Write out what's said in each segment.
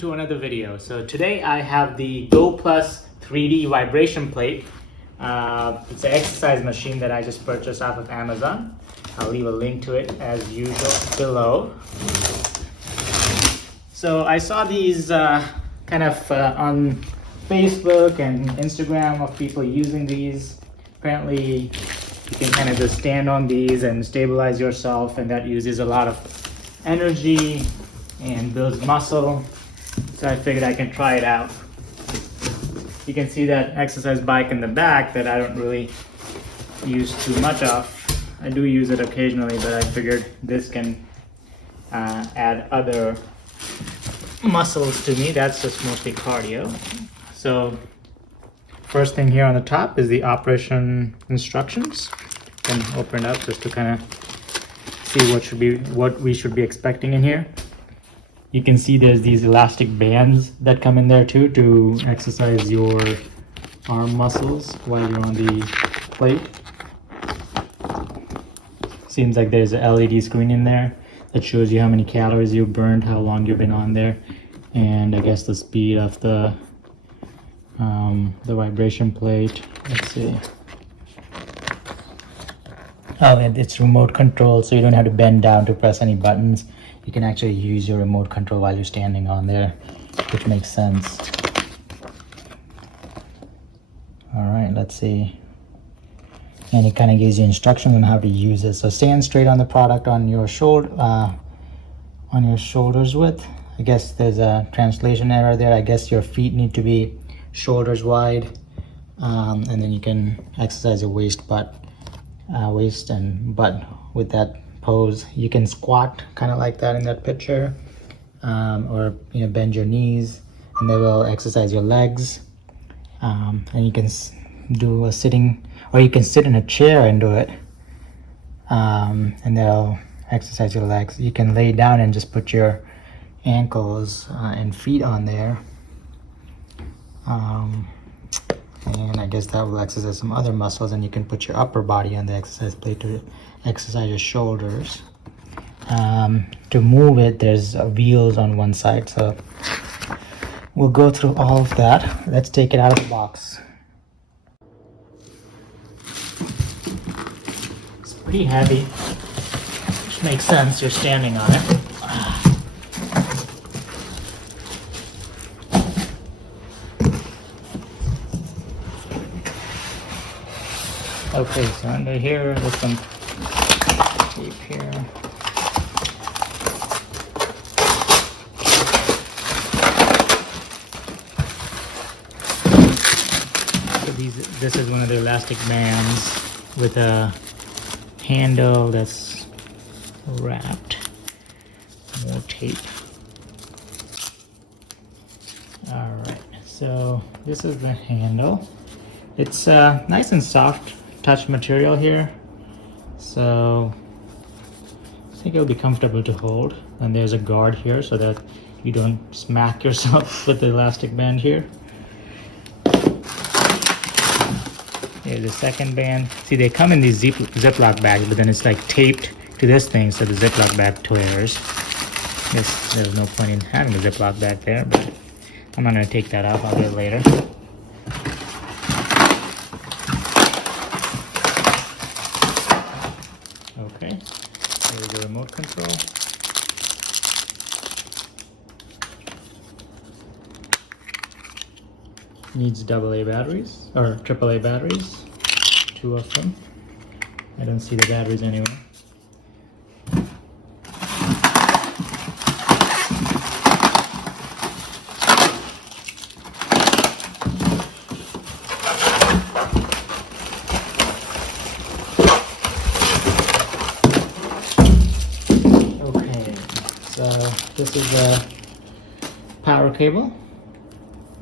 to another video. So today I have the GoPlus 3D vibration plate. It's an exercise machine that I just purchased off of Amazon. I'll leave a link to it as usual below. So I saw these on Facebook and Instagram of people using these. Apparently you can kind of just stand on these and stabilize yourself, and that uses a lot of energy and builds muscle. So I figured I can try it out. You can see that exercise bike in the back that I don't really use too much of. I do use it occasionally, but I figured this can add other muscles to me. That's just mostly cardio. So first thing here on the top is the operation instructions. You can open it up just to kind of see what we should be expecting in here. You can see there's these elastic bands that come in there too to exercise your arm muscles while you're on the plate. Seems like there's a LED screen in there that shows you how many calories you burned, how long you've been on there, and I guess the speed of the vibration plate. Let's see. Oh, and it's remote control, so you don't have to bend down to press any buttons. You can actually use your remote control while you're standing on there, which makes sense. All right, let's see. And it kind of gives you instructions on how to use it. So stand straight on the product on your shoulders width. I guess there's a translation error there. I guess your feet need to be shoulders wide, and then you can exercise your waist and butt with that pose. You can squat kind of like that in that picture, or bend your knees, and they will exercise your legs. And you can do a sitting, or you can sit in a chair and do it, and they'll exercise your legs. You can lay down and just put your ankles and feet on there, and I guess that will exercise some other muscles. And you can put your upper body on the exercise plate to exercise your shoulders. To move it, there's wheels on one side, so we'll go through all of that. Let's take it out of the box. It's pretty heavy, which makes sense, you're standing on it. Okay, so under here, there's some tape here. So this is one of the elastic bands with a handle that's wrapped. More tape. Alright, so this is the handle. It's nice and soft touch material here, so I think it'll be comfortable to hold. And there's a guard here so that you don't smack yourself with the elastic band here. Here's the second band. See, they come in these Ziploc bags, but then it's like taped to this thing so the Ziploc bag tears. There's no point in having a Ziploc bag there, but I'm not going to take that off. I'll do it later. Okay, here's the remote control. Needs AA batteries, or AAA batteries, 2 of them. I don't see the batteries anywhere. This is a power cable,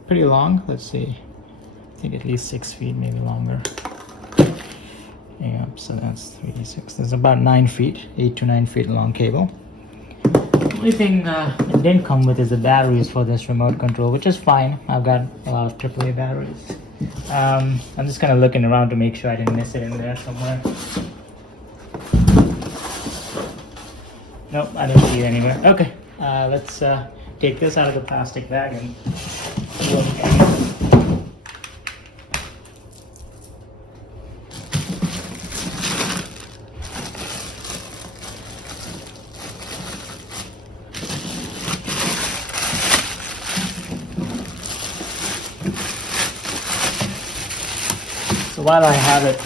pretty long. Let's see, I think at least 6 feet, maybe longer. Yep, so that's 3, 6. There's about 9 feet, 8 to 9 feet long cable. The only thing it didn't come with is the batteries for this remote control, which is fine. I've got a lot of AAA batteries. I'm just kind of looking around to make sure I didn't miss it in there somewhere. Nope, I don't see it anywhere. Okay, let's take this out of the plastic bag and look. So while I have it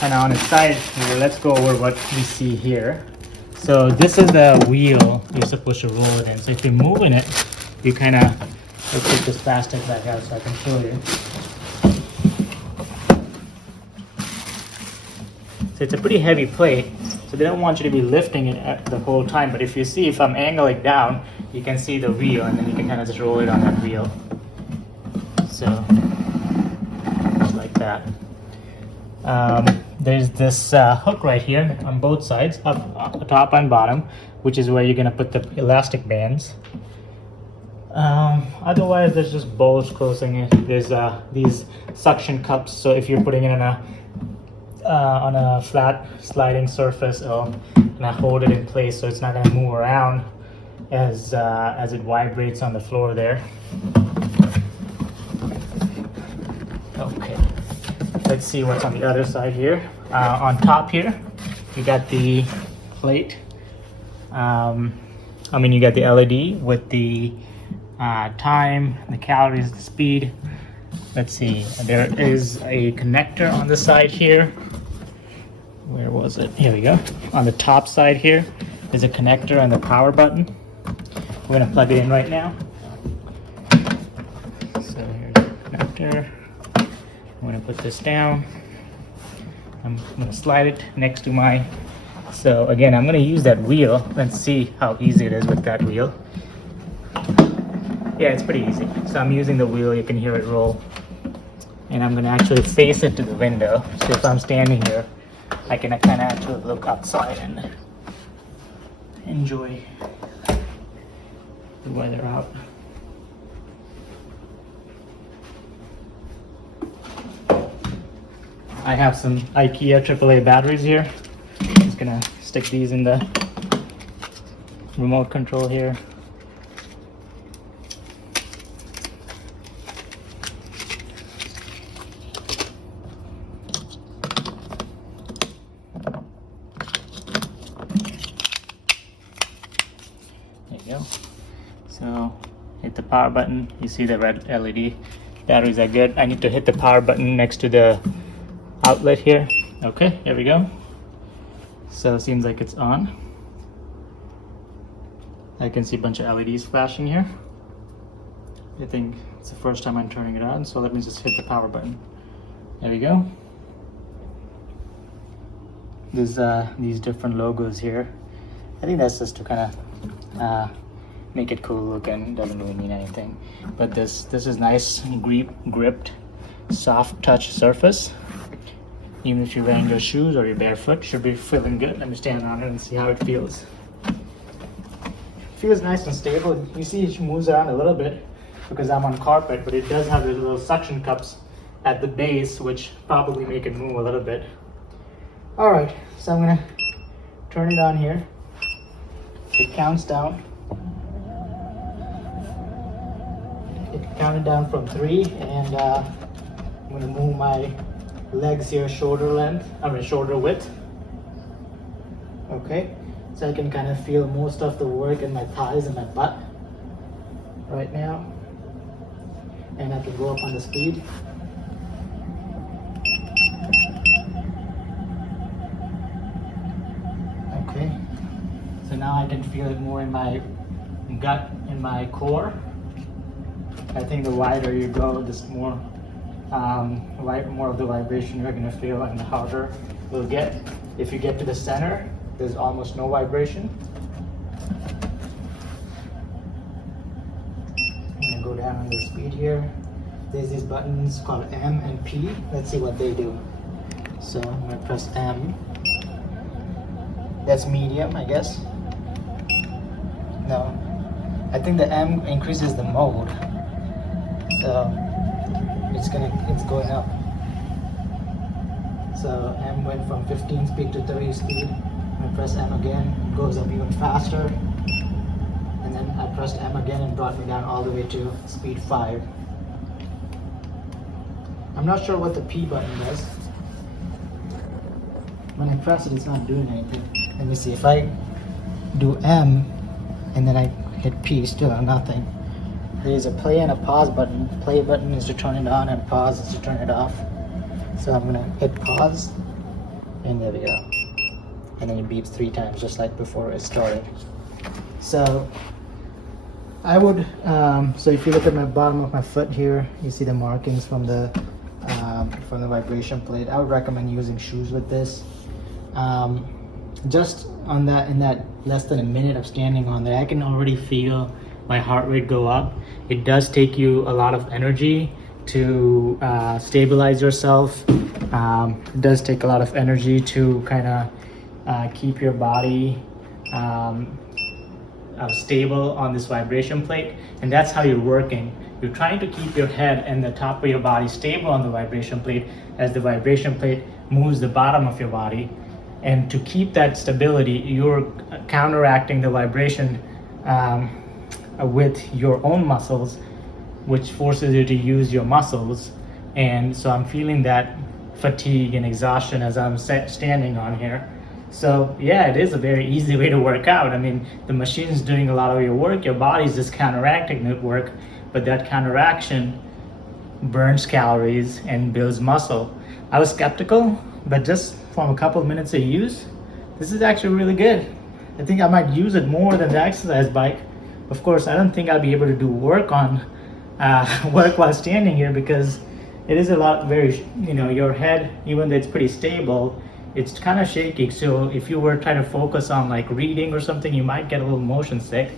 kind of on its side here, let's go over what we see here. So this is the wheel you're supposed to roll it in. So if you're moving it, you kind of, let's take this plastic back out so I can show you. So it's a pretty heavy plate, so they don't want you to be lifting it the whole time. But if you see, if I'm angling down, you can see the wheel, and then you can kind of just roll it on that wheel. So just like that. There's this hook right here on both sides, up top and bottom, which is where you're gonna put the elastic bands. Otherwise, there's just bolts closing it. There's these suction cups, so if you're putting it in on a flat sliding surface, it'll gonna hold it in place, so it's not gonna move around as it vibrates on the floor there. Okay. Let's see what's on the other side here. On top here, you got the plate. You got the LED with the time, the calories, the speed. Let's see, there is a connector on the side here. Where was it? Here we go. On the top side here, there's a connector and the power button. We're gonna plug it in right now. So here's the connector. I'm gonna put this down. I'm gonna slide it next to my, so again, I'm gonna use that wheel. Let's see how easy it is with that wheel. Yeah, it's pretty easy. So I'm using the wheel, you can hear it roll. And I'm gonna actually face it to the window. So if I'm standing here, I can kind of actually look outside and enjoy the weather out. I have some IKEA AAA batteries here. Just gonna stick these in the remote control here. There you go. So hit the power button. You see the red LED. Batteries are good. I need to hit the power button next to the outlet here. Okay, here we go. So it seems like it's on. I can see a bunch of LEDs flashing here. I think it's the first time I'm turning it on, so let me just hit the power button. There we go. There's these different logos here. I think that's just to kind of make it cool look, and doesn't really mean anything. But this is nice, gripped, soft touch surface. Even if you're wearing your shoes or you're barefoot, should be feeling good. Let me stand on it and see how it feels. Feels nice and stable. You see it moves around a little bit because I'm on carpet, but it does have these little suction cups at the base, which probably make it move a little bit. All right, so I'm gonna turn it on here. It counts down. It counted down from 3, and I'm gonna move my legs here shoulder width. Okay, so I can kind of feel most of the work in my thighs and my butt right now, and I can go up on the speed. Okay, so now I can feel it more in my gut, in my core. I think the wider you go, the more of the vibration you're going to feel, and the harder you'll get. If you get to the center, there's almost no vibration. I'm going to go down on the speed here. There's these buttons called M and P. Let's see what they do. So I'm going to press M. That's medium, I guess. No, I think the M increases the mode. So it's going up. So M went from 15 speed to 30 speed. I'm gonna press M again, it goes up even faster. And then I pressed M again and brought me down all the way to speed 5. I'm not sure what the P button does. When I press it, it's not doing anything. Let me see. If I do M and then I hit P, still nothing. There's a play and a pause button. Play button is to turn it on and pause is to turn it off. So I'm gonna hit pause and there we go. And then it beeps 3 times just like before it started. So I would, so if you look at my bottom of my foot here, you see the markings from the vibration plate. I would recommend using shoes with this. Just on that, in that less than a minute of standing on there, I can already feel my heart rate go up. It does take you a lot of energy to stabilize yourself. It does take a lot of energy to kind of keep your body stable on this vibration plate, and that's how you're working. You're trying to keep your head and the top of your body stable on the vibration plate as the vibration plate moves the bottom of your body. And to keep that stability, you're counteracting the vibration with your own muscles, which forces you to use your muscles. And so I'm feeling that fatigue and exhaustion as I'm standing on here. So yeah, it is a very easy way to work out. I mean, the machine's doing a lot of your work, your body's just counteracting the work, but that counteraction burns calories and builds muscle. I was skeptical, but just from a couple of minutes of use, this is actually really good. I think I might use it more than the exercise bike. Of course, I don't think I'll be able to do work while standing here, because it is a lot very, your head, even though it's pretty stable, it's kind of shaky. So if you were trying to focus on like reading or something, you might get a little motion sick.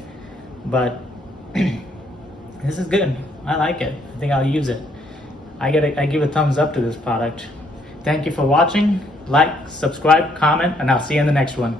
But this is good. I like it. I think I'll use it. I give a thumbs up to this product. Thank you for watching. Like, subscribe, comment, and I'll see you in the next one.